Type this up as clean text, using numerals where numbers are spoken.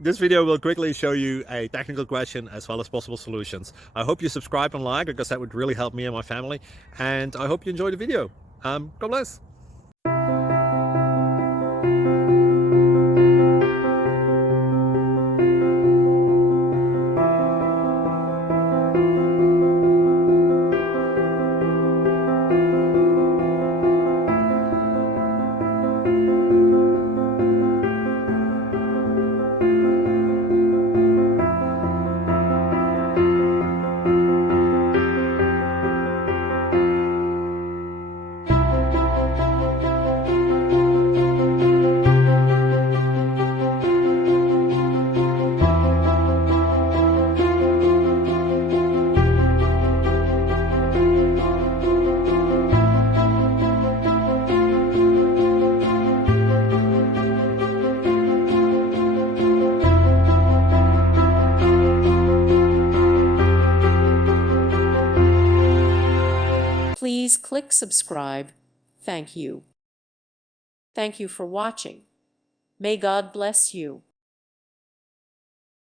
This video will quickly show you a technical question as well as possible solutions. I hope you subscribe and like, because that would really help me and my family. And I hope you enjoy the video. God bless. Please click subscribe. Thank you. Thank you for watching. May God bless you.